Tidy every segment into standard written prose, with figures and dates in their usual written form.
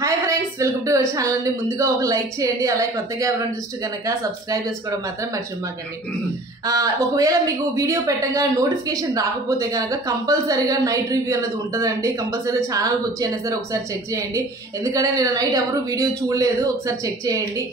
Hi friends, welcome to our channel అండి. ముందుగా ఒక లైక్ చేయండి, అలాగే కొత్తగా ఎవరైనా చూస్తే కనుక సబ్స్క్రైబ్ చేసుకోవడం మాత్రం మర్చిపోకండి. ఒకవేళ మీకు వీడియో పెట్టగా నోటిఫికేషన్ రాకపోతే కనుక కంపల్సరీగా నైట్ రివ్యూ అనేది ఉంటుందండి. కంపల్సరీగా ఛానల్కి వచ్చైనా సరే ఒకసారి చెక్ చేయండి. ఎందుకంటే నేను నైట్ ఎవరు వీడియో చూడలేదు, ఒకసారి చెక్ చేయండి.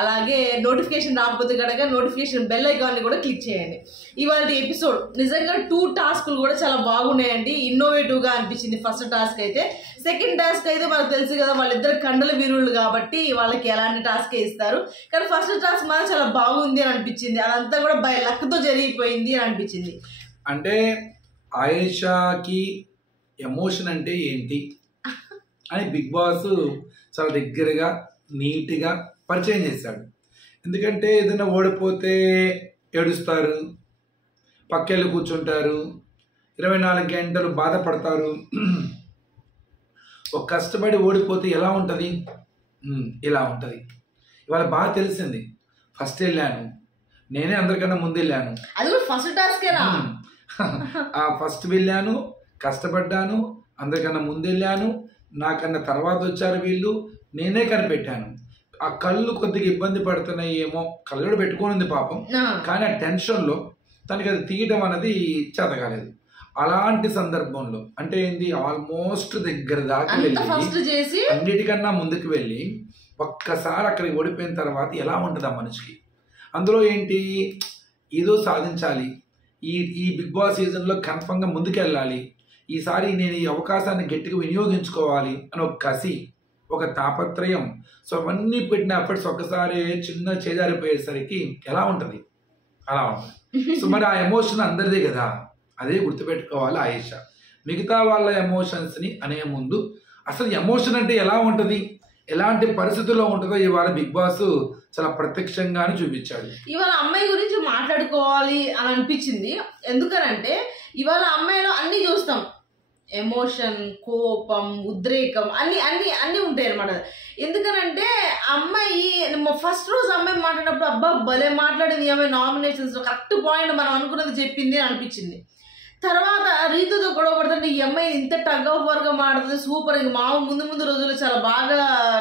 అలాగే నోటిఫికేషన్ రాకపోతే కనుక నోటిఫికేషన్ బెల్ ఐకాన్ని కూడా క్లిక్ చేయండి. ఇవాళ ఎపిసోడ్ నిజంగా 2 టాస్క్లు కూడా చాలా బాగున్నాయండి. ఇన్నోవేటివ్గా అనిపించింది ఫస్ట్ టాస్క్ అయితే. సెకండ్ టాస్క్ అయితే మనకు తెలుసు కదా, వాళ్ళిద్దరు కండల వీరులు కాబట్టి వాళ్ళకి ఎలాంటి టాస్క్ ఇస్తారు. కానీ ఫస్ట్ టాస్క్ మాత్రం చాలా బాగుంది అని అనిపించింది. అదంతా కూడా బై లక్తో జరిగిపోయింది అని అనిపించింది. అంటే ఆయేషాకి ఎమోషన్ అంటే ఏంటి అని బిగ్ బాస్ చాలా దగ్గరగా నీట్గా పరిచయం చేశాడు. ఎందుకంటే ఏదైనా ఓడిపోతే ఏడుస్తారు, పక్కెళ్ళి కూర్చుంటారు, 24 గంటలు బాధపడతారు. ఒక కష్టపడి ఓడిపోతే ఎలా ఉంటుంది, ఇలా ఉంటుంది. ఇవాళ బాగా తెలిసింది. ఫస్ట్ వెళ్ళాను, నేనే అందరికన్నా ముందు వెళ్ళాను. అది కూడా ఫస్ట్ టాస్కేనా? ఫస్ట్ వెళ్ళాను, కష్టపడ్డాను, అందరికన్నా ముందు వెళ్ళాను, నాకన్నా తర్వాత వచ్చారు వీళ్ళు, నేనే కనిపెట్టాను. ఆ కళ్ళు కొద్దిగా ఇబ్బంది పడుతున్నాయి ఏమో, కళ్ళు కూడా పెట్టుకొని ఉంది పాపం, కానీ ఆ టెన్షన్లో తనకి అది తీయడం అనేది చేత కాలేదు. అలాంటి సందర్భంలో అంటే ఏంది, ఆల్మోస్ట్ దగ్గర దాకా వెళ్ళి అన్నిటికన్నా ముందుకు వెళ్ళి ఒక్కసారి అక్కడికి ఓడిపోయిన తర్వాత ఎలా ఉంటుంది ఆ మనిషికి. అందులో ఏంటి, ఏదో సాధించాలి, ఈ బిగ్ బాస్ సీజన్లో కన్ఫర్మ్గా ముందుకు వెళ్ళాలి, ఈసారి నేను ఈ అవకాశాన్ని గట్టిగా వినియోగించుకోవాలి అని ఒక కసి, ఒక తాపత్రయం. సో అవన్నీ పెట్టిన ఎఫర్ట్స్ ఒక్కసారి చిన్న చేజారిపోయేసరికి ఎలా ఉంటుంది, అలా ఉంటుంది. సో మరి ఆ ఎమోషన్ అందరిదే కదా, అదే గుర్తుపెట్టుకోవాలి ఆయేషా. మిగతా వాళ్ళ ఎమోషన్స్ని అనే ముందు అసలు ఎమోషన్ అంటే ఎలా ఉంటుంది, ఎలాంటి పరిస్థితుల్లో ఉంటుందో ఇవాళ బిగ్ బాస్ చాలా ప్రత్యక్షంగానే చూపించాడు. ఇవాళ అమ్మాయి గురించి మాట్లాడుకోవాలి అని అనిపించింది. ఎందుకనంటే ఇవాళ అమ్మాయిలో అన్ని చూస్తాం, ఎమోషన్, కోపం, ఉద్రేకం అన్ని అన్ని అన్నీ ఉంటాయి అన్నమాట. ఎందుకనంటే అమ్మాయి ఫస్ట్ రోజు అమ్మాయి మాట్లాడినప్పుడు అబ్బా భలే మాట్లాడింది, అమ్మాయి నామినేషన్స్ కరెక్ట్ పాయింట్ మనం అనుకున్నది చెప్పింది అని అనిపించింది. తర్వాత రీతుతో గొడవ పడుతుంటే ఈ అమ్మాయి ఇంత టగ్ ఆఫ్ వార్గా మాడుతుంది, సూపర్. ఇంక ముందు ముందు రోజుల్లో చాలా బాగా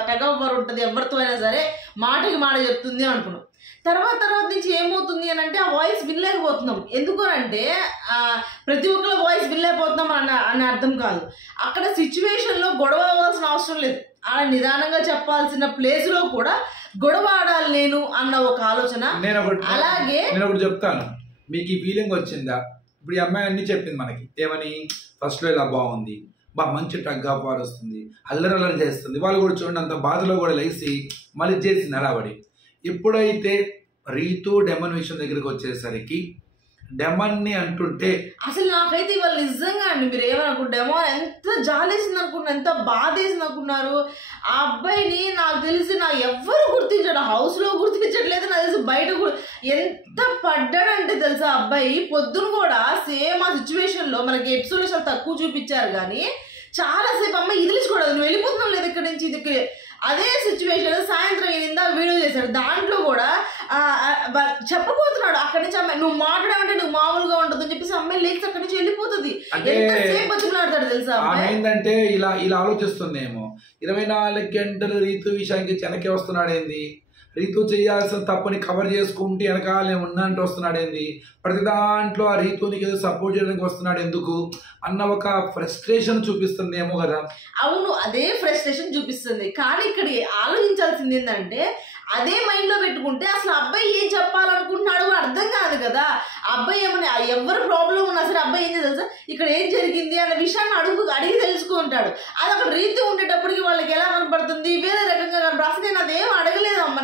టగ్ ఆఫ్ వార్ ఉంటుంది, ఎవరితో అయినా సరే మాటకి మాట చెప్తుంది అనుకున్నాం. తర్వాత నుంచి ఏమవుతుంది అని అంటే ఆ వాయిస్ వినలేకపోతున్నాం. ఎందుకు అంటే ప్రతి ఒక్కరి వాయిస్ వినలేకపోతున్నాం అని అర్థం కాదు. అక్కడ సిచ్యువేషన్లో గొడవ అవ్వాల్సిన అవసరం లేదు, ఆడ నిదానంగా చెప్పాల్సిన ప్లేస్లో కూడా గొడవ ఆడాలి నేను అన్న ఒక ఆలోచన. అలాగే నేను ఒకటి చెప్తాను, మీకు ఈ ఫీలింగ్ వచ్చిందా? ఇప్పుడు ఈ అమ్మాయి అన్ని చెప్పింది మనకి, ఏమని, ఫస్ట్లో ఇలా బాగుంది, మంచి టగ్ ఆఫ్ వార్ వస్తుంది, అల్లరి చేస్తుంది, వాళ్ళు కూడా చూడండి అంత బాధలో కూడా లేచి మళ్ళీ చేసింది అడావడి. ఎప్పుడైతే రీతు డెమన్ విషయం దగ్గరికి వచ్చేసరికి డెమన్ని అంటుంటే అసలు నాకైతే ఇవాళ నిజంగా అండి, మీరు ఏమనుకుంటే డెమన్ ఎంత జాలేసింది అనుకున్నారు, ఎంత బాధ వేసింది అనుకున్నారు. ఆ అబ్బాయిని నాకు తెలిసి ఎవ్వరు గుర్తించాడు, హౌస్లో గుర్తించట్లేదు, నాకు తెలిసి బయట కూడా ఎంత పడ్డాడంటే తెలుసా అబ్బాయి. పొద్దున కూడా సేమ్ ఆ సిచ్యువేషన్లో మనకి ఎపిసోడ్ చాలా తక్కువ చూపించారు, కానీ చాలాసేపు అమ్మాయి ఇదిలించుకోవడం, నువ్వు వెళ్ళిపోతున్నావు లేదు ఇక్కడి నుంచి. ఇది అదే సిచ్యువేషన్ సాయంత్రం ఇందాక వీడియో చేశాడు, దాంట్లో కూడా చెప్పబోతున్నాడు అక్కడి నుంచి అమ్మాయి నువ్వు మాట్లాడాలంటే నువ్వు మామూలుగా ఉంటుంది అని చెప్పేసి అమ్మాయి లేచి అక్కడి నుంచి వెళ్ళిపోతుంది. ఎంతసేపు బతుకులాడతాడు తెలుసా ఏంటంటే ఇలా ఆలోచిస్తుందేమో, 24 గంటలు రీతు విషయానికి వెనకే వస్తున్నాడేంది, రీతు చేయాల్సిన తప్పుని కవర్ చేసుకుంటూ వెనకాలే ఉన్నంటూ వస్తున్నాడేంది, ప్రతి దాంట్లో ఆ రీతునికి ఏదో సపోర్ట్ చేయడానికి వస్తున్నాడు ఎందుకు అన్న ఒక ఫ్రస్ట్రేషన్ చూపిస్తుంది ఏమో కదా. అవును, అదే ఫ్రస్ట్రేషన్ చూపిస్తుంది. కానీ ఇక్కడ ఆలోచించాల్సింది ఏంటంటే అదే మైండ్లో పెట్టుకుంటే అసలు అబ్బాయి ఏం చెప్పాలనుకుంటున్నాడు అర్థం కాదు కదా. అబ్బాయి ఏమన్నా ఎవరు ప్రాబ్లం ఉన్నా సరే అబ్బాయి ఏం తెలుసా ఇక్కడ ఏం జరిగింది అన్న విషయాన్ని అడిగి తెలుసుకుంటాడు. అది అక్కడ రీతి ఉండేటప్పటికి వాళ్ళకి ఎలా కనపడుతుంది, వేరే రకంగా కనపడుతుంది. అసలు నేను అదేం అడగలేదు అమ్మ,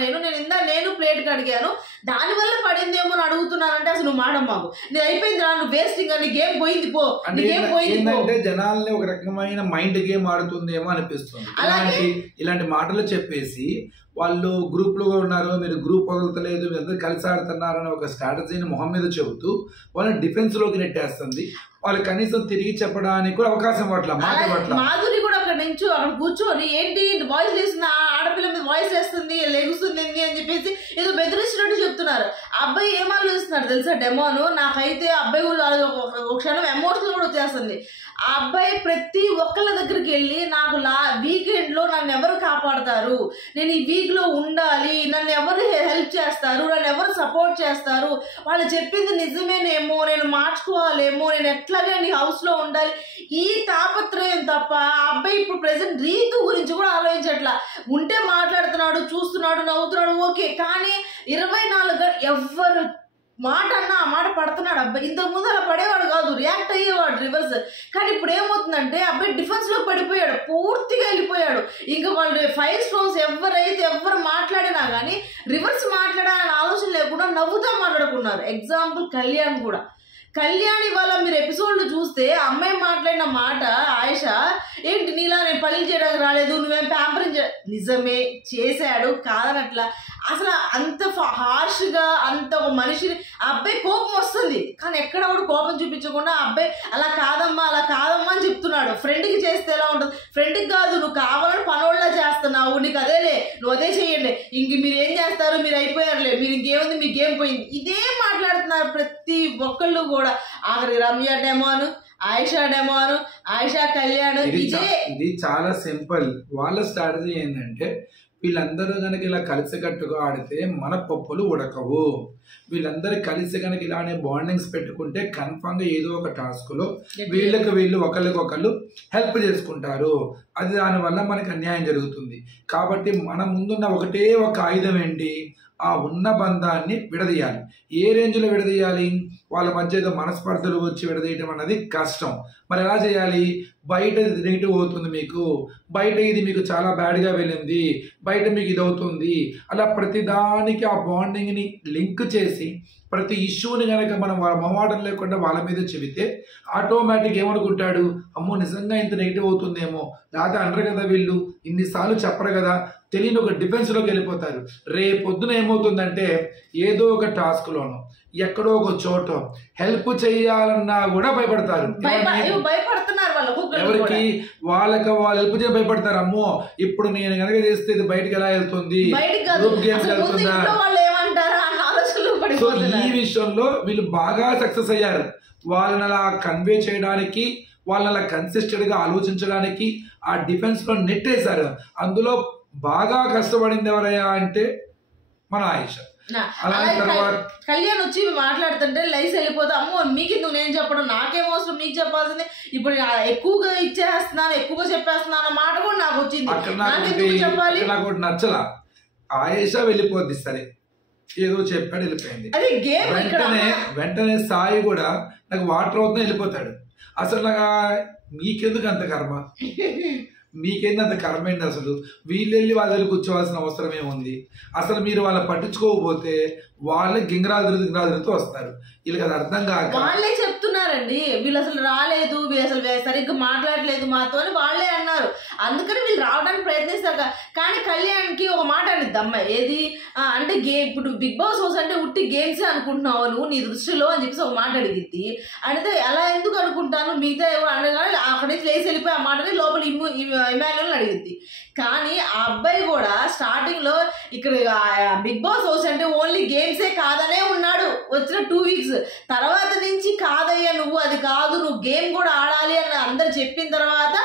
నేను ప్లేట్కి అడిగాను, దానివల్ల పడిందేమో అని అడుగుతున్నానంటే అసలు నువ్వు మాడం మాకు నేను అయిపోయింది రా, నువ్వు వేస్టింగ్ అని గేమ్ పోయింది పో, గేమ్ పోయింది. అంటే జనాల్ని ఒక రకమైన మైండ్ గేమ్ ఆడుతుందేమో అనిపిస్తుంది. ఇలాంటి మాటలు చెప్పేసి వాళ్ళు గ్రూప్లో ఉన్నారు, మీరు గ్రూప్ వదులుతలేదు, మీరు అందరూ కలిసి ఆడుతున్నారని ఒక స్ట్రాటజీని మొహం మీద చెబుతూ వాళ్ళని డిఫెన్స్లోకి నెట్టేస్తుంది. వాళ్ళు కనీసం తిరిగి చెప్పడానికి కూడా అవకాశం పట్ల మాధురి కూడా అక్కడ నుంచి అక్కడ కూర్చొని ఏంటి వాయిస్ వేస్తుంది, ఆడపిల్ల మీద వాయిస్ వేస్తుంది, లెగుస్తుంది అని చెప్పేసి ఏదో బెదిరిస్తున్నట్టు చెప్తున్నారు. అబ్బాయి ఏం ఆలోచిస్తున్నాడు తెలుసా డెమోను, నాకైతే అబ్బాయి కూడా ఒక క్షణం ఎమోషనల్ కూడా వచ్చేస్తుంది. ఆ అబ్బాయి ప్రతి ఒక్కళ్ళ దగ్గరికి వెళ్ళి నాకు వీకెండ్లో నన్ను ఎవరు కాపాడతారు, నేను ఈ వీక్లో ఉండాలి, నన్ను ఎవరు హెల్ప్ చేస్తారు, నన్ను ఎవరు సపోర్ట్ చేస్తారు, వాళ్ళు చెప్పింది నిజమేనేమో, నేను మార్చుకోవాలేమో, నేను ఎట్లాగే నీ హౌస్లో ఉండాలి, ఈ తాపత్రయం తప్ప ఆ అబ్బాయి ఇప్పుడు ప్రెసెంట్ రీతు గురించి కూడా ఆలోచించట్లా. ఉంటే మాట్లాడుతున్నాడు, చూస్తున్నాడు, నవ్వుతున్నాడు, ఓకే. కానీ 24 గంటలు ఎవ్వరు మాట అన్నా ఆ మాట పడుతున్నాడు అబ్బాయి. ఇంతకుముందు అలా పడేవాడు కాదు, రియాక్ట్ అయ్యేవాడు రివర్స్. కానీ ఇప్పుడు ఏమవుతుందంటే అబ్బాయి డిఫెన్స్లో పడిపోయాడు, పూర్తిగా వెళ్ళిపోయాడు. ఇంకా వాళ్ళు 5 స్టోన్స్ ఎవరు మాట్లాడినా కానీ రివర్స్ మాట్లాడాలని ఆలోచన లేకుండా నవ్వుతా మాట్లాడుకున్నారు. ఎగ్జాంపుల్ కళ్యాణ్ కూడా. కళ్యాణ్ ఇవాళ మీరు ఎపిసోడ్లు చూస్తే అమ్మాయి మాట్లాడిన మాట ఆయేష, ఏంటి నీలా నేను పనులు చేయడానికి రాలేదు, నువ్వేం ప్యాంపరింగ్ నిజమే చేశాడు కాదనట్లా. అసలు అంత హార్ష్గా అంత ఒక మనిషిని అబ్బాయి కోపం వస్తుంది, కానీ ఎక్కడ కూడా కోపం చూపించకుండా అబ్బాయి అలా కాదమ్మా అని చెప్తున్నాడు. ఫ్రెండ్కి చేస్తే ఎలా ఉంటుంది, ఫ్రెండ్కి కాదు, నువ్వు కావాలని పనోళ్ళ చేస్తున్నావు, నీకు అదేలే, నువ్వు అదే చెయ్యండి, ఇంక మీరు ఏం చేస్తారు, మీరు అయిపోయారులే, మీరు ఇంకేముంది, మీ గేమ్ పోయింది, ఇదే మాట్లాడుతున్నారు ప్రతి ఒక్కళ్ళు కూడా. ఆఖరికి రమ్య డెమోను, ఆయిషా డెమోను, ఆయిషా కళ్యాణ్. ఇది చాలా సింపుల్. వాళ్ళ స్ట్రాటజీ ఏంటంటే వీళ్ళందరూ కనుక ఇలా కలిసికట్టుగా ఆడితే మన పప్పులు ఉడకవు. వీళ్ళందరూ కలిసి కనుక ఇలానే బాండింగ్స్ పెట్టుకుంటే కన్ఫామ్గా ఏదో ఒక టాస్క్లో వీళ్ళు ఒకళ్ళకొకళ్ళు హెల్ప్ చేసుకుంటారు. అది దానివల్ల మనకి అన్యాయం జరుగుతుంది. కాబట్టి మన ముందున్న ఒకటే ఒక ఆయుధం ఏంటి, ఆ ఉన్న బంధాన్ని విడదీయాలి. ఏ రేంజ్లో విడదీయాలి, వాళ్ళ మధ్య ఏదో మనస్పర్ధలు వచ్చి విడదీయటం అన్నది కష్టం. మరి ఎలా చేయాలి, బయట ఇది నెగిటివ్ అవుతుంది, మీకు బయట ఇది మీకు చాలా బ్యాడ్గా వెళ్ళింది, బయట మీకు ఇది అవుతుంది, అలా ప్రతిదానికి ఆ బాండింగ్ని లింక్ చేసి ప్రతి ఇష్యూని కనుక మనం మొహమాటం లేకుండా వాళ్ళ మీద చెబితే ఆటోమేటిక్ ఏమనుకుంటాడు, అమ్మో నిజంగా ఇంత నెగిటివ్ అవుతుందేమో, లేకపోతే అనరు కదా వీళ్ళు, ఇన్నిసార్లు చెప్పరు కదా, తెలియని ఒక డిఫెన్స్లోకి వెళ్ళిపోతారు. రేపొద్దున ఏమవుతుందంటే ఏదో ఒక టాస్క్లోనో ఎక్కడో ఒక చోట హెల్ప్ చేయాలన్నా కూడా భయపడతారు. ఎవరికి వాళ్ళకి వాళ్ళు హెల్ప్ చేయ భయపడతారు. అమ్మో ఇప్పుడు నేను కనుక చేస్తే ఇది బయటకు ఎలా వెళ్తుంది, గ్రూప్ గేమ్స్ వెళ్తుందా. సో ఈ విషయంలో వీళ్ళు బాగా సక్సెస్ అయ్యారు. వాళ్ళని అలా కన్వే చేయడానికి, వాళ్ళని అలా కన్సిస్టెంట్ గా ఆలోచించడానికి ఆ డిఫెన్స్ లో నెట్టేశారు. అందులో బాగా కష్టపడింది ఎవరయ్యా అంటే మన ఆయిషా. కళ్యాణ్ వచ్చి మాట్లాడుతుంటే లైస్ వెళ్ళిపోతా, అమ్మో మీకు నువ్వు నేను చెప్పడం నాకేమవసరం, నీకు చెప్పాల్సింది, ఇప్పుడు ఎక్కువగా ఇచ్చేస్తున్నాను, ఎక్కువగా చెప్పేస్తున్నాను అన్న మాట కూడా నాకు వచ్చింది. చెప్పాలి నాకు నచ్చలా. ఆయిషా వెళ్ళిపోద్ది, సరే ఏదో చెప్పాడు వెళ్ళిపోయింది. వెంటనే సాయి కూడా నాకు వాటర్ అవుతున్నా వెళ్ళిపోతాడు. అసలు నాకు మీకెందుకు అంత కర్మ, మీకేంది అంత కర్మ ఏంటి, అసలు వీళ్ళు వెళ్ళి వాళ్ళ దగ్గర కూర్చోవాల్సిన అవసరం ఏముంది, అసలు మీరు వాళ్ళని పట్టించుకోకపోతే వాళ్ళే గింగరాజులతో వస్తారు. వీళ్ళకి అది అర్థం కాక వాళ్ళే చెప్తున్నారండి, వీళ్ళు అసలు రాలేదు, వీళ్ళు అసలు సరిగ్గా మాట్లాడలేదు మాతో అని వాళ్ళే అన్నారు. అందుకని వీళ్ళు రావడానికి ప్రయత్నిస్తారు. కానీ కళ్యాణ్కి ఒక మాట అనేది అమ్మాయి ఏది అంటే ఇప్పుడు బిగ్ బాస్ హౌస్ అంటే ఉట్టి గేమ్సే అనుకుంటున్నావు నువ్వు నీ దృష్టిలో అని చెప్పేసి ఒక మాట అడిగిద్ది. అంటే అలా ఎందుకు అనుకుంటాను, మిగతా ఎవరు అనగానే అక్కడి నుంచి లేచి వెళ్ళిపోయి ఆ మాటని లోపల ఇమాన్యుల్ అడిగిద్ది. కానీ ఆ అబ్బాయి కూడా స్టార్టింగ్ లో ఇక్కడ బిగ్ బాస్ హౌస్ అంటే ఓన్లీ గేమ్సే కాదనే ఉన్నాడు వచ్చిన 2 వీక్స్. తర్వాత నుంచి కాదయ్యా నువ్వు అది కాదు, నువ్వు గేమ్ కూడా ఆడాలి అని అందరు చెప్పిన తర్వాత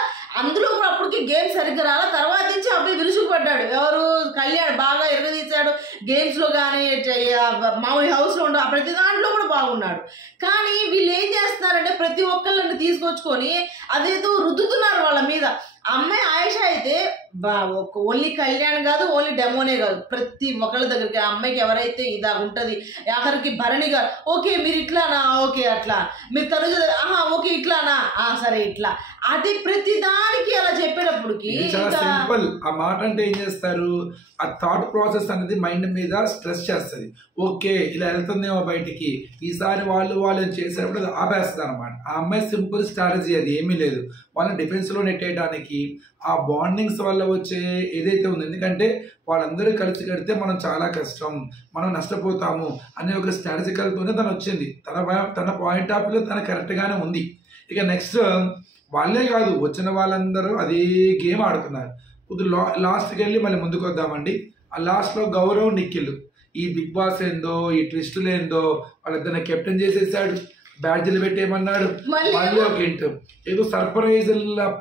అందులో కూడా అప్పటికి గేమ్ సరిగ్గా రాలా. తర్వాత నుంచి అబ్బాయి విరుచుకుపడ్డాడు. ఎవరు కళ్యాణ్ బాగా ఎరగదీశాడు గేమ్స్ లో కానీ మామూలు హౌస్ లో ఉండవు ప్రతి దాంట్లో కూడా బాగున్నాడు. కానీ వీళ్ళు ఏం చేస్తున్నారంటే ప్రతి ఒక్కళ్ళని తీసుకొచ్చుకొని అదేదో రుద్దుతున్నారు వాళ్ళ మీద. అమ్మాయి ఆయిషా అయితే ఓన్లీ కళ్యాణ్ కాదు, ఓన్లీ డెమోనే కాదు, ప్రతి ఒక్కళ్ళ దగ్గరికి అమ్మాయికి ఎవరైతే ఇదా ఉంటుంది, ఆఖరికి భరణి గారు ఓకే మీరు ఇట్లానా, ఓకే అట్లా, మీరు తనుజ ఓకే ఇట్లానా, సరే ఇట్లా, అది ప్రతి దానికి అలా చెప్పేటప్పటికి సింపుల్. ఆ మాట అంటే ఏం చేస్తారు, ఆ థాట్ ప్రాసెస్ అనేది మైండ్ మీద స్ట్రెస్ చేస్తుంది. ఓకే ఇలా వెళ్తుందేమో బయటికి, ఈసారి వాళ్ళు చేసేటప్పుడు అది ఆపేస్తుంది అనమాట. ఆ అమ్మాయి సింపుల్ స్ట్రాటజీ, అది ఏమీ లేదు. వాళ్ళని డిఫెన్స్లో నెట్టేయడానికి ఆ బాండింగ్స్ వల్ల వచ్చే ఏదైతే ఉంది, ఎందుకంటే వాళ్ళందరూ కలిసి కడితే మనం చాలా కష్టం, మనం నష్టపోతాము అనే ఒక స్ట్రాటజికల్తోనే తను వచ్చింది. తన పాయింట్ ఆఫ్ వ్యూ తన కరెక్ట్గానే ఉంది. ఇక నెక్స్ట్ వాళ్ళే కాదు వచ్చిన వాళ్ళందరూ అదే గేమ్ ఆడుతున్నారు. లాస్ట్కి వెళ్ళి మళ్ళీ ముందుకు వద్దామండి. ఆ లాస్ట్లో గౌరవ్ నిఖిల్ ఈ బిగ్ బాస్ ఏందో ఈ ట్విస్టులు ఏందో వాళ్ళిద్దరిని కెప్టెన్ చేసేసాడు, బ్యాడ్జీలు పెట్టేయమన్నాడు. మళ్ళీ ఒక ఇంట్ ఏదో సర్ప్రైజ్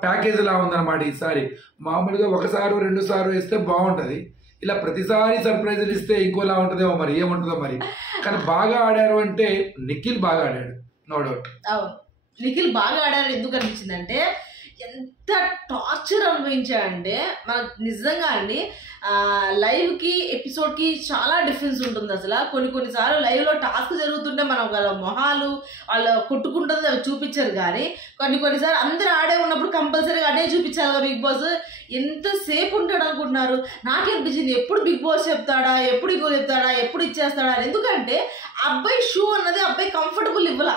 ప్యాకేజ్ లా ఉందన్నమాట ఈసారి. మామూలుగా ఒకసారి 2 సార్లు వేస్తే బాగుంటది, ఇలా ప్రతిసారి సర్ప్రైజులు ఇస్తే ఇంకోలా ఉంటుందేమో మరి, ఏముంటుందో మరి. కానీ బాగా ఆడారు అంటే నిఖిల్ బాగా ఆడాడు, నో డౌట్. అవును, నిఖిల్ బాగా ఆడారు. ఎందుకు అనిపించిందంటే ఎంత టార్చర్ అనుభవించాడంటే మనకు నిజంగా అండి. లైవ్కి ఎపిసోడ్కి చాలా డిఫరెన్స్ ఉంటుంది అసలు. కొన్నిసార్లు లైవ్లో టాస్క్ జరుగుతుంటే మనం వాళ్ళ మొహాలు వాళ్ళు కొట్టుకుంటుంది అవి చూపించారు, కానీ కొన్నిసార్లు అందరూ ఆడే ఉన్నప్పుడు కంపల్సరీగా అడే చూపించాలి కదా బిగ్ బాస్. ఎంతసేపు ఉంటాడు అనుకుంటున్నారు? నాకేనిపించింది ఎప్పుడు బిగ్ బాస్ చెప్తాడా, ఎప్పుడు ఇంకో చెప్తాడా, ఎప్పుడు ఇచ్చేస్తాడా అని. ఎందుకంటే అబ్బాయి షూ అన్నది అబ్బాయి కంఫర్టబుల్ ఇవ్వాల.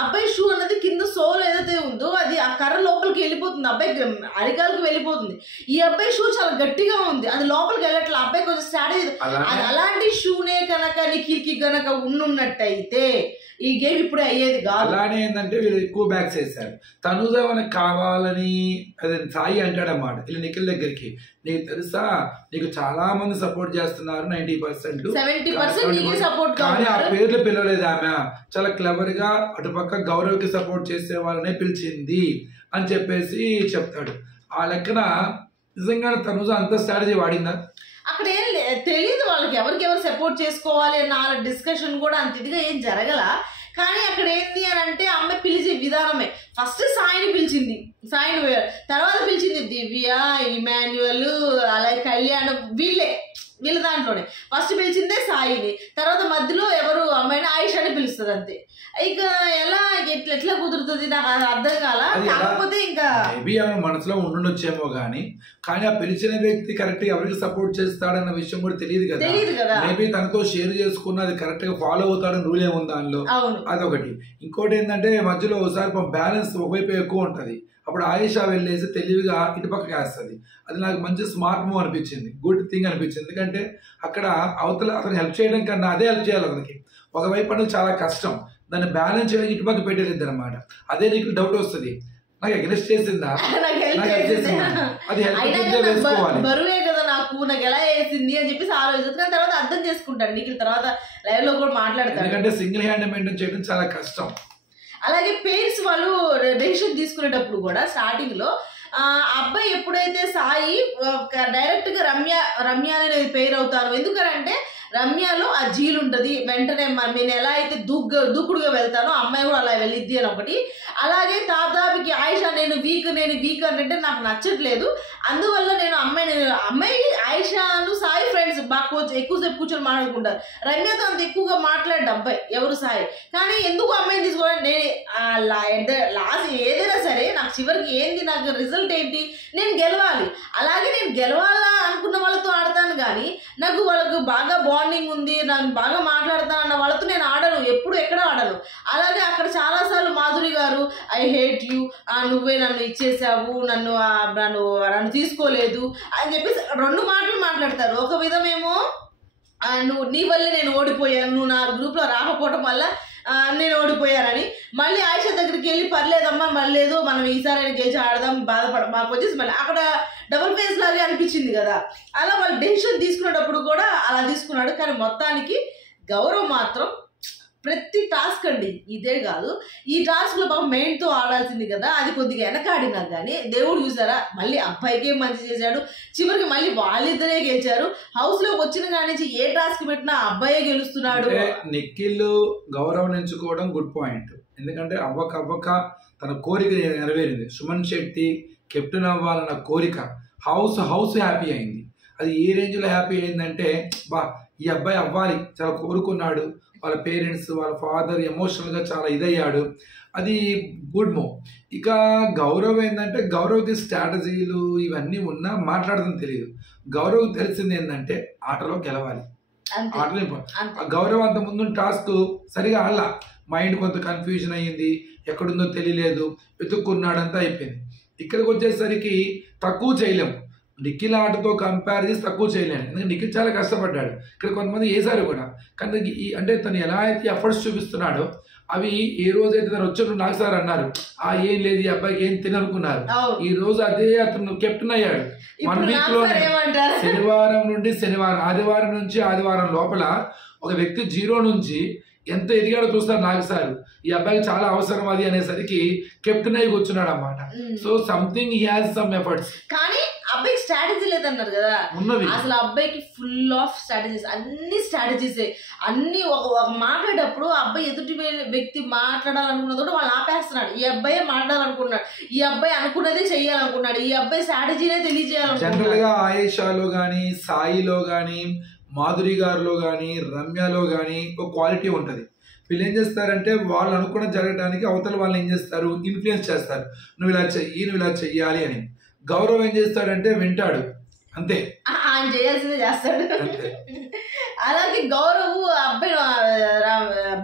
అబ్బాయి షూ అన్నది కింద సోల్ ఏదైతే ఉందో అది ఆ కర్ర లోపలికి వెళ్ళిపోతుంది, అబ్బాయి అరికాలకు వెళ్ళిపోతుంది. ఈ అబ్బాయి షూ చాలా గట్టిగా ఉంది, అది లోపలికి వెళ్ళట్లేదు. అబ్బాయి కొంచెం స్ట్రాటజీ. అలాంటి షూనే కనుక నిఖిల్కి కనుక ఉన్నట్టయితే ఈ గేమ్ ఇప్పుడే అయ్యేది కాదు. అలానే ఏంటంటే వీళ్ళు ఎక్కువ బ్యాక్స్ వేశారు. తనుజ మనకు కావాలని అదే సాయి అంటాడన్నమాట వీళ్ళు నిఖిల్ దగ్గరికి, నీకు తెలుసా నీకు చాలా మంది సపోర్ట్ చేస్తున్నారు 90%, 70% సపోర్ట్, కానీ ఆ పేర్లు పిలవలేదు ఆమె. చాలా క్లవర్ గా అటుపక్క గౌరవ్కి సపోర్ట్ చేసే వాళ్ళనే పిలిచింది అని చెప్పేసి చెప్తాడు. ఆ లెక్కన నిజంగానే తనుజ అంత స్ట్రాటజీ వాడిందా? అక్కడ ఏం తెలియదు వాళ్ళకి ఎవరికెవరు సపోర్ట్ చేసుకోవాలి అన్న డిస్కషన్ కూడా అంత ఇదిగా ఏం జరగల. కానీ అక్కడ ఏంటి అని అంటే అమ్మాయి పిలిచే విధానమే. ఫస్ట్ సాయిని పిలిచింది, సాయిని తర్వాత పిలిచింది దివ్య, ఇమాన్యువల్, అలాగే కళ్యాణ్, వీళ్ళ దాంట్లోనే ఫస్ట్ పిలిచిందే సాయిని. తర్వాత మధ్యలో ఎవరు అమ్మాయిని ఆయిషాని పిలుస్తుంది అంతే. ఇక ఎలా ఎట్లా కుదురుతుంది నాకు అర్థం కాల. కాకపోతే ఇంకా మేబీ ఆమె మనసులో ఉండుండొచ్చేమో కానీ ఆ పిలిచిన వ్యక్తి కరెక్ట్ ఎవరికి సపోర్ట్ చేస్తాడన్న విషయం కూడా తెలియదు కదా. మేబీ తనతో షేర్ చేసుకున్న అది కరెక్ట్ గా ఫాలో అవుతాడని రూల్ ఏముంది దానిలో, అదొకటి. ఇంకోటి ఏంటంటే మధ్యలో ఒకసారి బ్యాలెన్స్ ఒకవైపు ఎక్కువ ఉంటది, అప్పుడు ఆయేషా వెళ్ళేసి తెలివిగా ఇటుపక్కకి వేస్తుంది. అది నాకు మంచి స్మార్ట్ మూవ్ అనిపించింది, గుడ్ థింగ్ అనిపించింది. ఎందుకంటే అక్కడ అవతల అతను హెల్ప్ చేయడం కన్నా అదే హెల్ప్ చేయాలి అతనికి. ఒకవైపు అనేది చాలా కష్టం, దాన్ని బ్యాలెన్స్ చేయడానికి ఇటుపక్క పెట్టేది అనమాట. అదే నీకు డౌట్ వస్తుంది, నాకు అగెన్స్ట్ చేసిందా, అది హెల్ప్ వేసుకోవాలి, బరువే కదా నాకు ఎలా వేసింది అని చెప్పేసి ఆలోచిస్తాను. తర్వాత అర్థం చేసుకుంటాను నీకు, తర్వాత లైవ్ లో కూడా మాట్లాడతాను. ఎందుకంటే సింగిల్ హ్యాండ్ మెయింటైన్ చేయడం చాలా కష్టం. అలాగే పేర్స్ వాళ్ళు డెసిషన్ తీసుకునేటప్పుడు కూడా స్టార్టింగ్ లో అబ్బాయి ఎప్పుడైతే సాయి డైరెక్ట్ గా రమ్య అనేది పేరు అవుతారు. ఎందుకంటే రమ్యలో ఆ జీలు ఉంటుంది, వెంటనే నేను ఎలా అయితే దూకుడుగా వెళ్తానో అమ్మాయి కూడా అలా వెళ్ళిద్ది అని ఒకటి. అలాగే తాతాబికి ఆయిషా నేను వీక్ అంటే నాకు నచ్చట్లేదు, అందువల్ల నేను అమ్మాయి ఆయిషాను సాయి ఫ్రెండ్స్ బాగా ఎక్కువసేపు కూర్చొని మాట్లాడుకుంటారు. రమ్యతో అంత ఎక్కువగా మాట్లాడే అబ్బాయి ఎవరు సాయి. కానీ ఎందుకు అమ్మాయిని తీసుకోవడం, నేను లాస్ట్ ఏదైనా సరే నాకు చివరికి ఏంది, నాకు రిజల్ట్ ఏంటి, నేను గెలవాలి. అలాగే నేను గెలవాలా అనుకున్న వాళ్ళతో ఆడతాను, కానీ నాకు వాళ్ళకు బాగా బాండింగ్ ఉంది, నన్ను బాగా మాట్లాడతాను అన్న వాళ్ళతో నేను ఆడను, ఎప్పుడు ఎక్కడ ఆడను. అలాగే అక్కడ చాలాసార్లు మాధురి గారు ఐ హేట్ యూ, నువ్వే నన్ను ఇచ్చేసావు, నన్ను తీసుకోలేదు అని చెప్పేసి 2 మాటలు మాట్లాడతారు. ఒక విధమేమో నీ వల్లే నేను ఓడిపోయాను, నువ్వు నా గ్రూప్లో రాకపోవడం వల్ల నేను ఓడిపోయానని. మళ్ళీ ఆయిషా దగ్గరికి వెళ్ళి పర్లేదమ్మా మళ్ళీ మనం ఈసారి గెలిచి ఆడదాం, మాకు వచ్చేసి మళ్ళీ అక్కడ డబుల్ ఫేస్ లాగే అనిపించింది కదా. అలా వాళ్ళు డెసిషన్ తీసుకునేటప్పుడు కూడా అలా తీసుకున్నాడు. కానీ మొత్తానికి గౌరవ్ మాత్రం ప్రతి టాస్క్ అండి, ఇదే కాదు ఈ టాస్క్ లో పాపం మెయిన్తో ఆడాల్సింది కదా, అది కొద్దిగా వెనకాడినా కానీ దేవుడు చూసారా మళ్ళీ అబ్బాయికే మంచి చేశాడు. చివరికి మళ్ళీ వాళ్ళిద్దరే గెలిచారు. హౌస్ లోకి వచ్చిన కాడి నుంచి ఏ టాస్క్ పెట్టినా అబ్బాయే గెలుస్తున్నాడు. నిఖిల్ గౌరవం ఎంచుకోవడం గుడ్ పాయింట్. ఎందుకంటే అవ్వక తన కోరిక నెరవేరింది. సుమన్ శెట్టి కెప్టెన్ అవ్వాలన్న కోరిక హౌస్ హ్యాపీ అయింది. అది ఏ రేంజ్లో హ్యాపీ అయిందంటే ఈ అబ్బాయి అవ్వాలి చాలా కోరుకున్నాడు, వాళ్ళ పేరెంట్స్ వాళ్ళ ఫాదర్ ఎమోషనల్గా చాలా ఇదయ్యాడు, అది గుడ్ మూవ్. ఇక గౌరవ్ ఏంటంటే గౌరవ్కి స్ట్రాటజీలు ఇవన్నీ ఉన్నా మాట్లాడడం తెలియదు. గౌరవ్కి తెలిసింది ఏంటంటే ఆటలో గెలవాలి, ఆటలో. గౌరవ్ అంత ముందు టాస్క్ సరిగా ఆడలా, మైండ్ కొంత కన్ఫ్యూజన్ అయ్యింది, ఎక్కడుందో తెలియలేదు, వెతుక్కున్నాడంతా అయిపోయింది. ఇక్కడికి వచ్చేసరికి తక్కువ చేయలేము, నిఖిల్ ఆటతో కంపేర్ చేసి తక్కువ చేయలేను. ఎందుకంటే నిఖిల్ చాలా కష్టపడ్డాడు, ఇక్కడ కొంతమంది వేసారు కూడా. కానీ అంటే తను ఎలా అయితే ఎఫర్ట్స్ చూపిస్తున్నాడో అవి ఏ రోజైతే తను వచ్చినప్పుడు నాకు సార్ అన్నారు ఏం లేదు ఈ అబ్బాయికి ఏం తిననుకున్నారు. ఈ రోజు అదే అతను కెప్టెన్ అయ్యాడు. 1 వీక్ లోనే శనివారం నుండి ఆదివారం నుంచి ఆదివారం లోపల ఒక వ్యక్తి 0 నుంచి ఎంత ఎదిగాడో చూస్తారు నాకు సార్. ఈ అబ్బాయికి చాలా అవసరం అది అనేసరికి కెప్టెన్ అయ్యి కూర్చున్నాడు అన్నమాట. So something he has some efforts. కానీ అబ్బాయికి స్ట్రాటజీ లేదన్నారు కదా, ఉన్నవి అసలు అబ్బాయికి ఫుల్ ఆఫ్ స్ట్రాటజీస్, అన్ని స్ట్రాటజీసే. అన్ని ఒక మాట్లాడేటప్పుడు అబ్బాయి ఎదుటి వ్యక్తి మాట్లాడాలనుకున్నదో వాళ్ళు ఆపేస్తున్నాడు. ఈ అబ్బాయి మాట్లాడాలనుకున్నాడు, ఈ అబ్బాయి అనుకున్నదే చెయ్యాలనుకున్నాడు, ఈ అబ్బాయి స్ట్రాటజీనే తెలియజేయాలనుకున్నాడు. జనరల్ గా ఆయేషాలో గానీ, సాయిలో గానీ, మాధురి గారిలో కానీ, రమ్యలో కానీ ఒక క్వాలిటీ ఉంటుంది. వీళ్ళు ఏం చేస్తారంటే వాళ్ళు అనుకున్న జరగడానికి అవతల వాళ్ళు ఏం చేస్తారు, ఇన్ఫ్లుయెన్స్ చేస్తారు. నువ్వు ఇలా చెయ్యి, నువ్వు ఇలా చెయ్యాలి అని. గౌరవ్ ఏం చేస్తాడంటే వింటాడు అంతే, ఆయన చేయాల్సిందే చేస్తాడు. అలాగే గౌరవ్ అబ్బాయి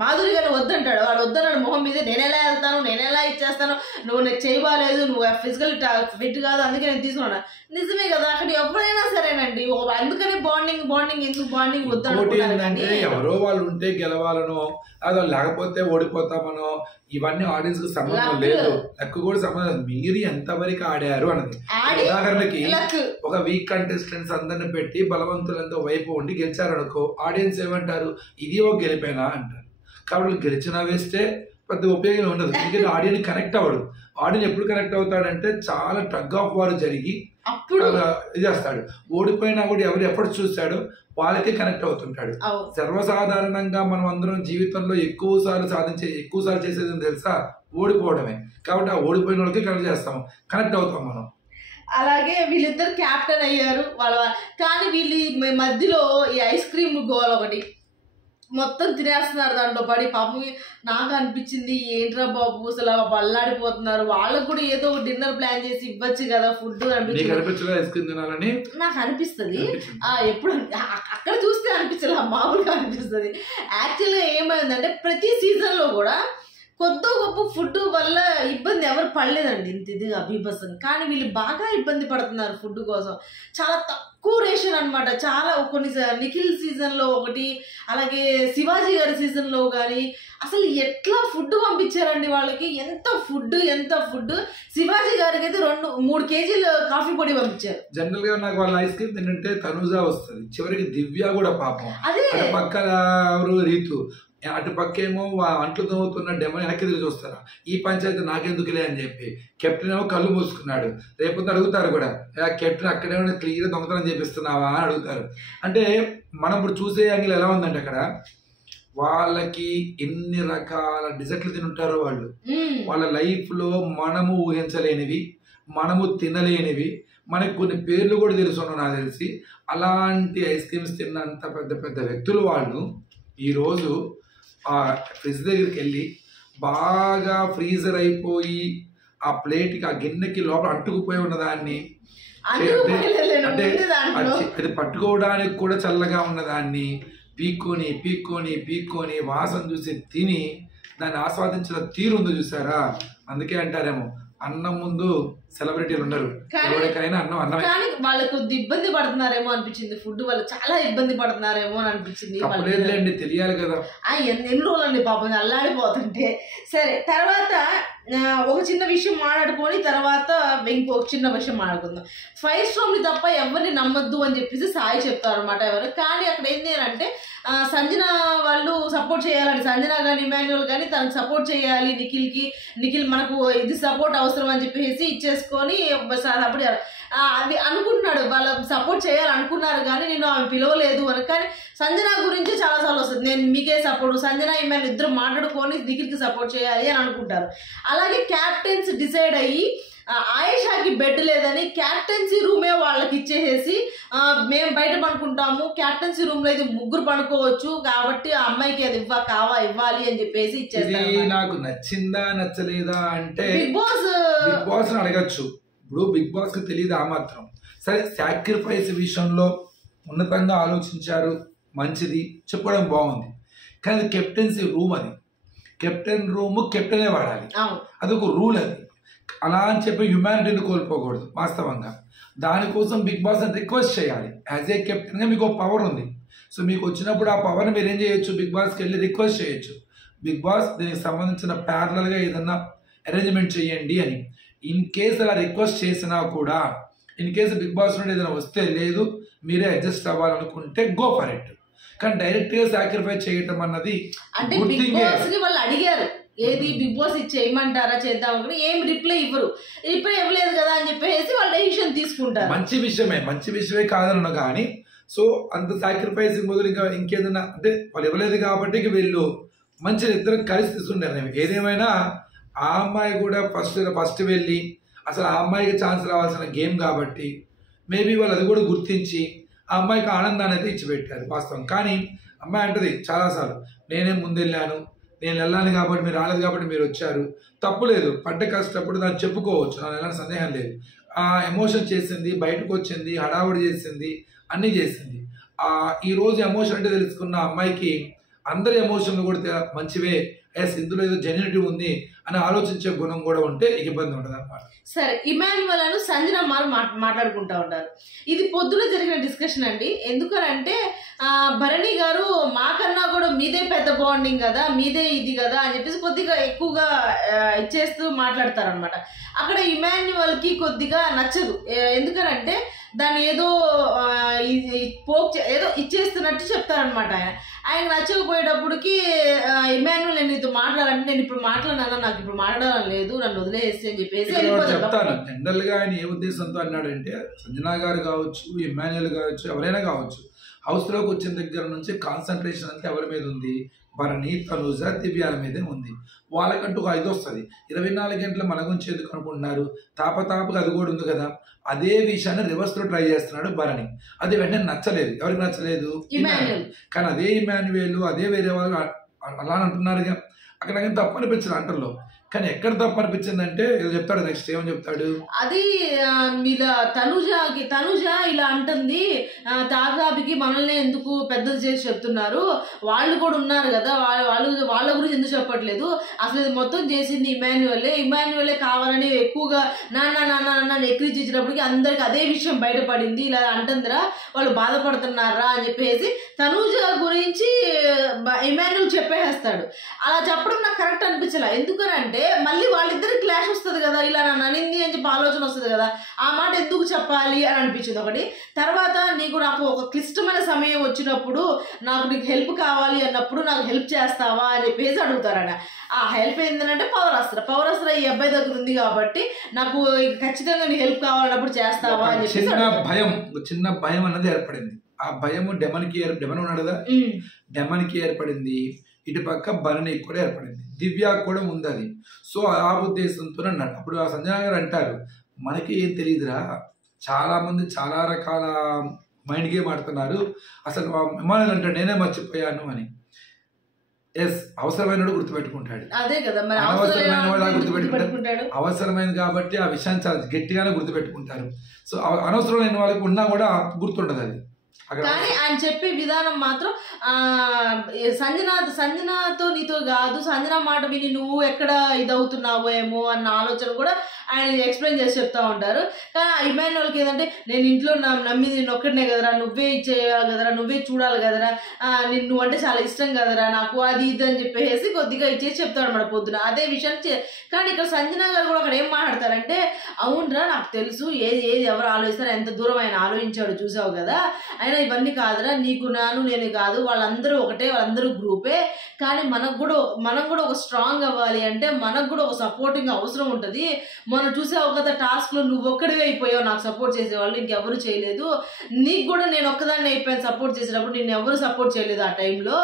మాధురి గారిని వద్దంటాడు. వాడు వద్దన్నాడు మొహం మీద, నేను ఎలా వెళ్తాను, నేను ఎలా ఇచ్చేస్తాను, నువ్వు నాకు చేయబాలేదు, నువ్వు ఫిజికల్ ఫిట్ కాదు అందుకే నేను తీసుకున్నా. నిజమే కదా, అక్కడ ఎప్పుడైనా సరేనండి. అందుకనే బాండింగ్ ఎందుకు బాండింగ్ వద్దంటే ఎవరో వాళ్ళు ఉంటే గెలవాలనో అదో లేకపోతే ఓడిపోతామనో ఇవన్నీ ఆడియన్స్ కు సంబంధం లేదు, లక్ కూడా సంబంధం. మీరు ఎంతవరకు ఆడారు అన్నది. ఉదాహరణకి ఒక వీక్ కంటెస్టెంట్స్ అందరిని పెట్టి బలవంతులంతా వైపు ఉండి గెలిచారనుకో, ఆడియన్స్ ఏమంటారు, ఇది ఒక గెలిపేనా అంటారు. కాబట్టి గెలిచినా వేస్తే పెద్ద ఉపయోగం ఉండదు. ఎందుకంటే ఆడియన్స్ కనెక్ట్ అవ్వడు. ఆడియన్స్ ఎప్పుడు కనెక్ట్ అవుతాడంటే చాలా టగ్ ఆఫ్ వార్ జరిగి అప్పుడు ఇది చేస్తాడు. ఓడిపోయినా కూడా ఎవరు ఎఫర్ట్స్ చూస్తాడో వాళ్ళకే కనెక్ట్ అవుతుంటాడు. సర్వసాధారణంగా మనం అందరం జీవితంలో ఎక్కువ సార్లు చేసేది తెలుసా, ఓడిపోవడమే. కాబట్టి ఆ ఓడిపోయిన వాళ్ళకి కనెక్ట్ అవుతాం మనం. అలాగే వీళ్ళిద్దరు క్యాప్టెన్ అయ్యారు కానీ వీళ్ళు మధ్యలో ఈ ఐస్ క్రీమ్ గోల్ ఒకటి మొత్తం తినేస్తున్నారు దాంట్లో పడి. పాపం నాకు అనిపించింది ఏంట్రా బాబు అసలు బల్లాడిపోతున్నారు. వాళ్ళకు కూడా ఏదో డిన్నర్ ప్లాన్ చేసి ఇవ్వచ్చు కదా ఫుడ్ అనిపించింది. నాకు అనిపిస్తుంది ఎప్పుడు అక్కడ చూస్తే అనిపించలే, మామూలుగా అనిపిస్తుంది. యాక్చువల్గా ఏమైందంటే ప్రతి సీజన్ లో కూడా కొద్ది గొప్ప ఫుడ్ వల్ల ఇబ్బంది ఎవరు పడలేదండి ఇంత ఇదిగా బీభత్సం. కానీ వీళ్ళు బాగా ఇబ్బంది పడుతున్నారు ఫుడ్ కోసం. చాలా తక్కువ రేషన్ అనమాట. చాలా కొన్ని నిఖిల్ సీజన్లో ఒకటి, అలాగే శివాజీ గారి సీజన్లో కానీ అసలు ఎట్లా ఫుడ్ పంపించారండి వాళ్ళకి. ఎంత ఫుడ్ శివాజీ గారికి అయితే 2-3 కేజీలు కాఫీ పొడి పంపించారు. జనరల్ గా నాకు వాళ్ళ ఐస్ క్రీమ్ తింటే తనుజా వస్తుంది, చివరికి దివ్య కూడా పాపం. అదే పక్కన ఎవరు రీతు, అటు పక్కేమో అంట్లు తవ్వుతున్న డెమో వెనక్కి తిరిగి చూస్తారా, ఈ పంచాయతీ నాకెందుకులే అని చెప్పి. కెప్టెన్ ఏమో కళ్ళు మూసుకున్నాడు. రేపు అడుగుతారు కూడా, కెప్టెన్ అక్కడే క్లియర్ దొంగతనం చేపిస్తున్నావా అని అడుగుతారు. అంటే మనం ఇప్పుడు చూసే యాంగిల్ ఎలా ఉందంటే అక్కడ వాళ్ళకి ఎన్ని రకాల డిజర్ట్లు తింటారో వాళ్ళు. వాళ్ళ లైఫ్ లో మనము ఊహించలేనివి, మనము తినలేనివి, మనకి కొన్ని పేర్లు కూడా తెలుసున్నావు నాకు తెలిసి. అలాంటి ఐస్ క్రీమ్స్ తిన్నంత పెద్ద పెద్ద వ్యక్తులు వాళ్ళు ఈరోజు ఆ ఫ్రిడ్జ్ దగ్గరికి వెళ్ళి బాగా ఫ్రీజర్ అయిపోయి ఆ ప్లేట్కి ఆ గిన్నెకి లోపల అంటుకుపోయి ఉన్నదాన్ని, అంటే అది పట్టుకోవడానికి కూడా చల్లగా ఉన్నదాన్ని పీక్కొని వాసన చూసి తిని దాన్ని ఆస్వాదించిన తీరు ఉందో చూసారా. అందుకే అంటారేమో అన్నం ముందు సెలబ్రిటీలు ఉండరు, ఎవరికైనా అన్నమే. కానీ వాళ్ళకు ఇబ్బంది పడుతున్నారేమో అనిపించింది, ఫుడ్ వాళ్ళు చాలా ఇబ్బంది పడుతున్నారేమో అని అనిపించింది. తప్పలేదులేండి, తెలియాలి కదా. ఎన్ని రోజులండి పాపం అల్లాడిపోతుంటే. సరే, తర్వాత ఒక చిన్న విషయం మాట్లాడుకొని తర్వాత ఇంకొక చిన్న విషయం మాట్లాడుకుందాం. 5 స్టార్ని తప్ప ఎవరిని నమ్మద్దు అని చెప్పేసి సాయి చెప్తారు అనమాట ఎవరు. కానీ అక్కడ ఏంటి అంటే సంజన వాళ్ళు సపోర్ట్ చేయాలండి, సంజన కానీ ఇమాన్యుల్ కానీ తనకు సపోర్ట్ చేయాలి నిఖిల్ మనకు ఇది సపోర్ట్ అవసరం అని చెప్పేసి ఇచ్చేసుకొని సపోర్ట్ చేయాలి అది అనుకుంటున్నాడు. వాళ్ళకి సపోర్ట్ చేయాలనుకున్నారు కానీ నేను ఆమె పిలవలేదు అని. కానీ సంజన గురించి చాలాసార్లు వస్తుంది, నేను మీకే సపోర్ట్, సంజన ఇమాన్యుల్ ఇద్దరు మాట్లాడుకొని నిఖిల్కి సపోర్ట్ చేయాలి అని అనుకుంటారు. అలాగే క్యాప్టెన్స్ డిసైడ్ అయ్యి ఆయేషాకి బెడ్ లేదని క్యాప్టెన్సీ రూమే వాళ్ళకి ఇచ్చేసేసి మేము బయట పడుకుంటాము, క్యాప్టెన్సీ రూమ్ లో అయితే 3 పడుకోవచ్చు కాబట్టి ఆ అమ్మాయికి అది ఇవ్వాలి అని చెప్పేసి ఇచ్చేస్తారు. నాకు నచ్చిందా నచ్చలేదా అంటే బిగ్ బాస్ అడగచ్చు. ఇప్పుడు బిగ్ బాస్ కి తెలియదు ఆ మాత్రం. సరే, సాక్రిఫైస్ విషయంలో ఉన్నతంగా ఆలోచించారు, మంచిది, చెప్పడం బాగుంది. కానీ కెప్టెన్సీ రూమ్, అది కెప్టెన్ రూమ్ కెప్టెనే వాడాలి, అదొక రూల్. అది అలా అని చెప్పి హ్యుమానిటీని కోల్పోకూడదు. వాస్తవంగా దానికోసం బిగ్ బాస్ అని రిక్వెస్ట్ చేయాలి. యాజ్ ఏ కెప్టెన్గా మీకు ఒక పవర్ ఉంది. సో మీకు వచ్చినప్పుడు ఆ పవర్ని మీరు ఏం చేయొచ్చు, బిగ్ బాస్కి వెళ్ళి రిక్వెస్ట్ చేయొచ్చు. బిగ్ బాస్ దీనికి సంబంధించిన ప్యారలల్గా ఏదన్నా అరేంజ్మెంట్ చేయండి అని. ఇన్ కేసు అలా రిక్వెస్ట్ చేసినా కూడా, ఇన్ కేసు బిగ్ బాస్ నుండి ఏదైనా వస్తే లేదు మీరే అడ్జస్ట్ అవ్వాలనుకుంటే గో ఫర్ ఇట్. కానీ డైరెక్ట్గా సాక్రిఫైస్ చేయటం అన్నది అంటే బిగ్ బాస్ కి వాళ్ళు అడిగారు ఏది బిగ్ బాస్ ఇది చేయమంటారా చేద్దాం అనుకుని, ఏం రిప్లై ఇవ్వలేదు కదా అని చెప్పేసి వాళ్ళు డెసిషన్ తీసుకుంటారు. మంచి విషయమే కాదన్న కానీ, సో అంత సాక్రిఫైసింగ్ బదులు ఇంకా ఇంకేదైనా అంటే వాళ్ళు ఇవ్వలేదు కాబట్టి వీళ్ళు మంచి ఇద్దరు కలిసి తీసుకుంటారు. ఏదేమైనా ఆ అమ్మాయి కూడా ఫస్ట్ వెళ్ళి అసలు ఆ అమ్మాయికి ఛాన్స్ రావాల్సిన గేమ్ కాబట్టి మేబీ వాళ్ళు అది కూడా గుర్తించి ఆ అమ్మాయికి ఆనందాన్ని అయితే ఇచ్చిపెట్టారు వాస్తవం. కానీ అమ్మాయి అంటది చాలాసార్లు, నేనే ముందెళ్ళాను, నేను వెళ్ళాను కాబట్టి మీరు రాలేదు కాబట్టి మీరు వచ్చారు, తప్పు లేదు, పడ్డ కష్టపడి దాన్ని చెప్పుకోవచ్చు, నాకు ఎలాంటి సందేహం లేదు. ఆ ఎమోషన్ చేసింది, బయటకు వచ్చింది, హడావుడి చేసింది, అన్నీ చేసింది. ఈరోజు ఎమోషన్ అంటే తెలుసుకున్న అమ్మాయికి అందరి ఎమోషన్లు కూడా మంచివే, ఎస్ ఇందులో ఏదో జెన్యూనిటీ ఉంది అని ఆలోచించే గుణం కూడా ఉంటే ఇబ్బంది ఉండదు అనమాట. సరే, ఇమాన్యువల్ అని సంజన మాట్లాడుకుంటా ఉంటారు. ఇది పొద్దున జరిగిన డిస్కషన్ అండి. ఎందుకనంటే భరణి గారు మాకన్నా కూడా మీదే పెద్ద బాండింగ్ కదా, మీదే ఇది కదా అని చెప్పేసి కొద్దిగా ఎక్కువగా ఇచ్చేస్తూ మాట్లాడతారనమాట. అక్కడ ఇమాన్యువల్ కి కొద్దిగా నచ్చదు. ఎందుకనంటే దాన్ని ఏదో ఏదో ఇచ్చేస్తున్నట్టు చెప్తారనమాట. ఆయన నచ్చకపోయేటప్పటికి ఇమాన్యువల్ నేను నీతో మాట్లాడాలంటే, నేను ఇప్పుడు మాట్లాడాను, నాకు ఇప్పుడు మాట్లాడాలని లేదు, నన్ను వదిలేసి అని చెప్పేసి చెప్తాను. జనరల్ గా ఆయన ఏ ఉద్దేశంతో అన్నాడంటే, సంజన గారు కావచ్చు, ఇమాన్యువల్ కావచ్చు, ఎవరైనా కావచ్చు, హౌస్ లోకి వచ్చిన దగ్గర నుంచి కాన్సన్ట్రేషన్ అంతా ఎవరి మీద ఉంది, భరణి, తనుజ, దివ్యాల మీదే ఉంది. వాళ్ళకంటూ ఒక ఇది వస్తుంది, 24 గంటలు మన గురించి ఎందుకు అనుకుంటున్నారు, తాపతాపగా అది కూడా ఉంది కదా. అదే విషయాన్ని రివర్స్ లో ట్రై చేస్తున్నాడు భరణి. అది వెంటనే నచ్చలేదు. ఎవరికి నచ్చలేదు? ఇమాన్యువల్. కానీ అదే ఇమాన్యువల్ అదే వేరే వాళ్ళు అలా అంటున్నారుగా. అక్కడ నాకు తప్పు అనిపించింది అంటర్లో. కానీ ఎక్కడ తప్పు అనిపించిందంటే ఏదో చెప్తాడు, నెక్స్ట్ ఏమని చెప్తాడు, అది ఇలా తనుజ ఇలా అంటుంది, తాగాబికి మనల్ని ఎందుకు పెద్దది చేసి చెప్తున్నారు, వాళ్ళు కూడా ఉన్నారు కదా, వాళ్ళ గురించి ఎందుకు చెప్పట్లేదు, అసలు ఇది మొత్తం చేసింది ఇమాన్యువలే కావాలని ఎక్కువగా నాన్న ఎక్కిరించేటప్పటికి అందరికి అదే విషయం బయటపడింది, ఇలా అంటుందిరా, వాళ్ళు బాధపడుతున్నారా అని చెప్పేసి తనుజ గురించి ఇమాన్యువల్ చెప్పేస్తాడు. అలా చెప్పడం నాకు కరెక్ట్ అనిపించలే. ఎందుకనంటే మళ్ళీ వాళ్ళిద్దరికి క్లాష్ వస్తుంది కదా, ఇలా నన్ను అనింది అని చెప్పి ఆలోచన వస్తుంది కదా, ఆ మాట ఎందుకు చెప్పాలి అని అనిపించింది ఒకటి. తర్వాత నాకు ఒక క్లిష్టమైన సమయం వచ్చినప్పుడు నీకు హెల్ప్ కావాలి అన్నప్పుడు నాకు హెల్ప్ చేస్తావా అని చెప్పేసి అడుగుతారట. ఆ హెల్ప్ ఏంటంటే పవర్ అస్త్ర ఈ అబ్బాయి దగ్గర ఉంది కాబట్టి నాకు ఖచ్చితంగా నీ హెల్ప్ కావాలన్నప్పుడు చేస్తావా అని చెప్పి చిన్న భయం అన్నది ఏర్పడింది. ఆ భయము డెమన్ ఉన్నాడు కదా, డెమన్కి ఏర్పడింది, ఇటు పక్క భరణి కూడా ఏర్పడింది, దివ్య కూడా ఉంది అది. సో ఆ ఉద్దేశంతో అన్నాడు. అప్పుడు ఆ సంజన గారు అంటారు, మనకి ఏం తెలియదురా, చాలా మంది చాలా రకాల మైండ్ గేమ్ ఆడుతున్నారు, అసలు విమానాలు అంటాడు నేనే మర్చిపోయాను అని. ఎస్, అవసరమైన గుర్తుపెట్టుకుంటాడు, అదే కదా, అవసరమైన వాడు గుర్తుపెట్టుకుంటాడు. అవసరమైంది కాబట్టి ఆ విషయాన్ని చాలా గట్టిగానే గుర్తుపెట్టుకుంటారు. సో అనవసరమైన వాళ్ళకి ఉన్నా కూడా గుర్తుండదు అది. కానీ ఆయన చెప్పే విధానం మాత్రం సంజనాతో నీతో కాదు, సంజన మాట విని నువ్వు ఎక్కడ ఇదవుతున్నావో ఏమో అన్న ఆలోచన కూడా ఆయన ఎక్స్ప్లెయిన్ చేసి చెప్తా ఉంటారు. కానీ ఇమాన్యువల్కి ఏంటంటే, నేను ఇంట్లో నమ్మిది నేను ఒక్కడనే కదరా, నువ్వే ఇచ్చేయాలి కదరా, నువ్వే చూడాలి కదరా, నువ్వు అంటే చాలా ఇష్టం కదరా నాకు, అది ఇది అని చెప్పేసి కొద్దిగా ఇచ్చేసి చెప్తాడు మన పొద్దున అదే విషయాన్ని. కానీ ఇక్కడ సంజన గారు కూడా అక్కడ ఏం మాట్లాడతారంటే, అవునరా నాకు తెలుసు ఏది ఎవరు ఆలోచిస్తారో, ఎంత దూరం ఆయన ఆలోచించాడు చూసావు కదా, అయినా ఇవన్నీ కాదురా, నీకు నేను కాదు, వాళ్ళందరూ ఒకటే, వాళ్ళందరూ గ్రూపే, కానీ మనం కూడా ఒక స్ట్రాంగ్ అవ్వాలి అంటే మనకు కూడా ఒక సపోర్టింగ్ అవసరం ఉంటుంది. మనం చూసావు కదా టాస్క్లో నువ్వు ఒక్కడివే అయిపోయావు, నాకు సపోర్ట్ చేసేవాళ్ళు ఇంకెవరు చేయలేదు, నీకు కూడా నేను ఒక్కదాన్ని అయిపోయాను సపోర్ట్ చేసేటప్పుడు, నిన్ను ఎవరు సపోర్ట్ చేయలేదు ఆ టైంలో,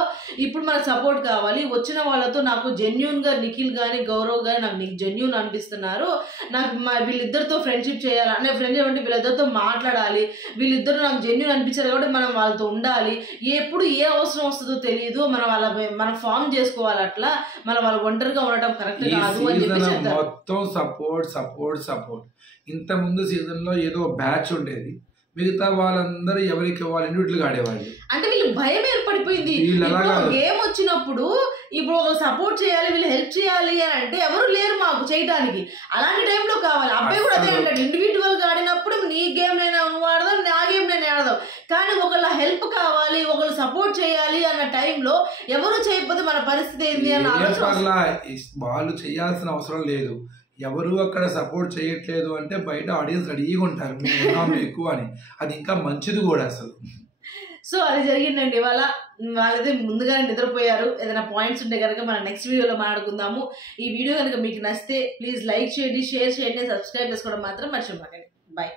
ఇప్పుడు మనకు సపోర్ట్ కావాలి, వచ్చిన వాళ్ళతో నాకు జెన్యూన్గా నిఖిల్ కానీ గౌరవ్ కానీ నాకు నీకు జెన్యూన్ అనిపిస్తున్నారు, నాకు వీళ్ళిద్దరితో ఫ్రెండ్షిప్ చేయాలి అనే ఫ్రెండ్షిప్ అంటే వీళ్ళిద్దరితో మాట్లాడాలి, వీళ్ళిద్దరు నాకు జెన్యూన్ అనిపించారు కాబట్టి మనం వాళ్ళతో ఉండాలి, ఎప్పుడు ఏ అవసరం వస్తుందో తెలియదు, మనం ఫామ్ చేసుకోవాలి, అట్లా వాళ్ళ ఒంటరిగా ఉండటం కరెక్ట్ కాదు అని చెప్పి మొత్తం సపోర్ట్. ఇంత ముందు సీజన్ లో ఏదో బ్యాచ్ ఉండేది, మిగతా వాళ్ళందరూ ఎవరికి వాళ్ళు ఇండివిజువల్ గా ఆడేవాళ్ళు. అంటే వీళ్ళు భయం ఏర్పడిపోయింది. గేమ్ వచ్చినప్పుడు ఇప్పుడు సపోర్ట్ చేయాలి, వీళ్ళు హెల్ప్ చేయాలి అని అంటే ఎవరు లేరు మాకు చేయడానికి, అలాంటి టైంలో కావాలి. అబ్బాయి కూడా అదే అంటాడు, ఇండివిజువల్ గా ఆడినప్పుడు నీ గేమ్ నేను ఆడదాం, నా గేమ్ నేను ఆడదాం, కానీ ఒకళ్ళ హెల్ప్ కావాలి, ఒకళ్ళు సపోర్ట్ చేయాలి అన్న టైంలో ఎవరు చేయకపోతే మన పరిస్థితి ఏంటి అన్న ఆలోచన. వాళ్ళు చేయాల్సిన అవసరం లేదు. ఎవరు అక్కడ సపోర్ట్ చేయట్లేదు అంటే బయట ఆడియన్స్ రెడీగా ఉంటారు మేము ఎక్కువ అని. అది ఇంకా మంచిది కూడా అసలు. సో అది జరిగిందండి. వాళ్ళైతే ముందుగానే నిద్రపోయారు. ఏదైనా పాయింట్స్ ఉంటే కనుక మనం నెక్స్ట్ వీడియోలో మాట్లాడుకుందాము. ఈ వీడియో కనుక మీకు నచ్చితే ప్లీజ్ లైక్ చేయండి, షేర్ చేయండి, సబ్స్క్రైబ్ చేసుకోవడం మాత్రం మర్చిపోకండి. బాయ్.